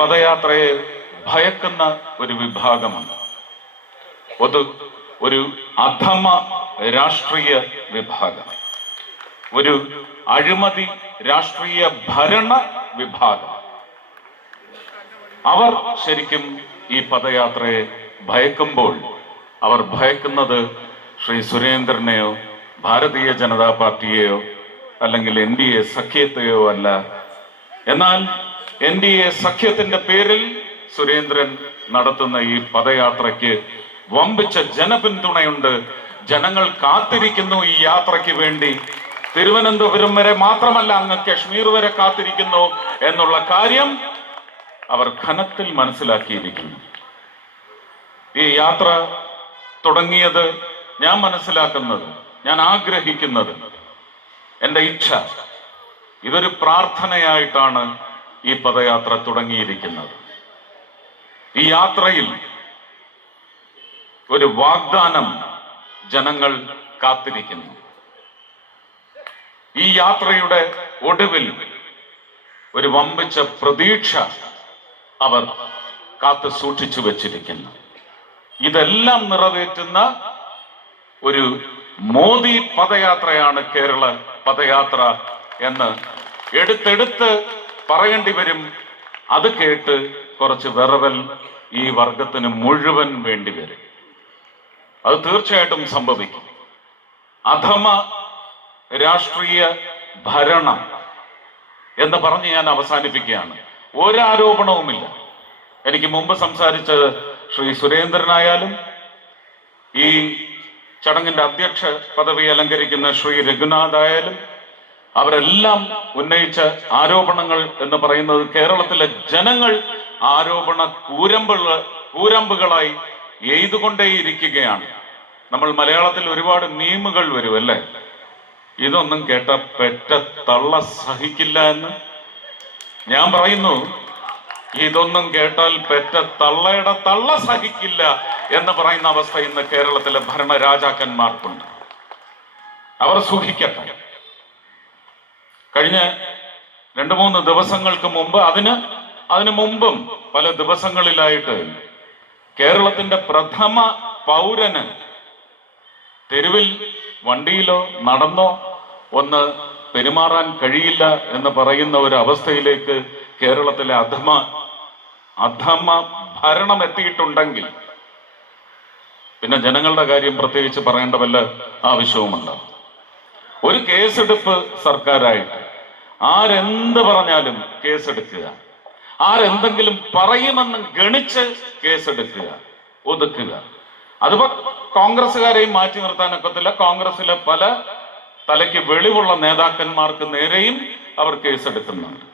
പദയാത്രയെ ഭയക്കുന്ന ഒരു വിഭാഗമുണ്ട്. ഒരു അധമ രാഷ്ട്രീയ വിഭാഗം, ഒരു അഴിമതി രാഷ്ട്രീയ ഭരണ വിഭാഗം. അവർ ശരിക്കും ഈ പദയാത്രയെ ഭയക്കുമ്പോൾ അവർ ഭയക്കുന്നത് ശ്രീ സുരേന്ദ്രനെയോ ഭാരതീയ ജനതാ പാർട്ടിയെയോ അല്ലെങ്കിൽ NDA സഖ്യത്തെയോ അല്ല. എന്നാൽ NDA സഖ്യത്തിന്റെ പേരിൽ സുരേന്ദ്രൻ നടത്തുന്ന ഈ പദയാത്രയ്ക്ക് വമ്പിച്ച ജനപിന്തുണയുണ്ട്. ജനങ്ങൾ കാത്തിരിക്കുന്നു ഈ യാത്രയ്ക്ക് വേണ്ടി. തിരുവനന്തപുരം വരെ മാത്രമല്ല, അങ്ങ് കശ്മീർ വരെ കാത്തിരിക്കുന്നു എന്നുള്ള കാര്യം അവർ ഘനത്തിൽ മനസ്സിലാക്കിയിരിക്കുന്നു. ഈ യാത്ര തുടങ്ങിയത്, ഞാൻ മനസ്സിലാക്കുന്നത്, ഞാൻ ആഗ്രഹിക്കുന്നത്, എൻ്റെ ഇച്ഛ, ഇതൊരു പ്രാർത്ഥനയായിട്ടാണ് ഈ പദയാത്ര തുടങ്ങിയിരിക്കുന്നത്. ഈ യാത്രയിൽ ഒരു വാഗ്ദാനം ജനങ്ങൾ കാത്തിരിക്കുന്നു. ഈ യാത്രയുടെ ഒടുവിൽ ഒരു വമ്പിച്ച പ്രതീക്ഷ അവർ കാത്തു സൂക്ഷിച്ചു വച്ചിരിക്കുന്നു. ഇതെല്ലാം നിറവേറ്റുന്ന ഒരു മോദി പദയാത്രയാണ് കേരള പദയാത്ര എന്ന് എടുത്തെടുത്ത് പറയേണ്ടി വരും. അത് കേട്ട് കുറച്ച് വിറവൽ ഈ വർഗത്തിന് മുഴുവൻ വേണ്ടി വരും. അത് തീർച്ചയായിട്ടും സംഭവിക്കും. അധമ രാഷ്ട്രീയ ഭരണം എന്ന് പറഞ്ഞ് ഞാൻ അവസാനിപ്പിക്കുകയാണ്. ഒരാരോപണവുമില്ല. എനിക്ക് മുമ്പ് സംസാരിച്ച ശ്രീ സുരേന്ദ്രനായാലും ഈ ചടങ്ങിന്റെ അധ്യക്ഷ പദവി അലങ്കരിക്കുന്ന ശ്രീ രഘുനാഥ് ആയാലും അവരെല്ലാം ഉന്നയിച്ച ആരോപണങ്ങൾ എന്ന് പറയുന്നത് കേരളത്തിലെ ജനങ്ങൾ ആരോപണ കൂരമ്പുകളായി എയ്തുകൊണ്ടേയിരിക്കുകയാണ്. നമ്മൾ മലയാളത്തിൽ ഒരുപാട് മീമുകൾ വരും അല്ലേ? ഇതൊന്നും കേട്ട പെറ്റ തള്ള സഹിക്കില്ല എന്ന്. ഞാൻ പറയുന്നു, ഇതൊന്നും കേട്ടാൽ പെറ്റ തള്ളയുടെ തള്ള സഹിക്കില്ല എന്ന് പറയുന്ന അവസ്ഥ ഇന്ന് കേരളത്തിലെ ഭരണരാജാക്കന്മാർക്കുണ്ട്. അവർ സുഖിക്കട്ടെ. കഴിഞ്ഞ 2-3 ദിവസങ്ങൾക്ക് മുമ്പ്, അതിനു മുമ്പും പല ദിവസങ്ങളിലായിട്ട് കേരളത്തിന്റെ പ്രഥമ പൗരന് തെരുവിൽ വണ്ടിയിലോ നടന്നോ ഒന്ന് പെരുമാറാൻ കഴിയില്ല എന്ന് പറയുന്ന ഒരു അവസ്ഥയിലേക്ക് കേരളത്തിലെ അധമ ഭരണം എത്തിയിട്ടുണ്ടെങ്കിൽ പിന്നെ ജനങ്ങളുടെ കാര്യം പ്രത്യേകിച്ച് പറയേണ്ട വല്ല ആവശ്യവുമുണ്ട്. ഒരു കേസെടുപ്പ് സർക്കാരായിട്ട് ആരെന്ത് പറഞ്ഞാലും കേസെടുക്കുക, ആരെന്തെങ്കിലും പറയുമെന്ന് ഗണിച്ച് കേസെടുക്കുക, ഒതുക്കുക. അതിപ്പോ കോൺഗ്രസ്സുകാരെയും മാറ്റി നിർത്താനൊക്കത്തില്ല. കോൺഗ്രസിലെ പല തലയ്ക്ക് വെളിവുള്ള നേതാക്കന്മാർക്ക് നേരെയും അവർ കേസെടുക്കുന്നുണ്ട്.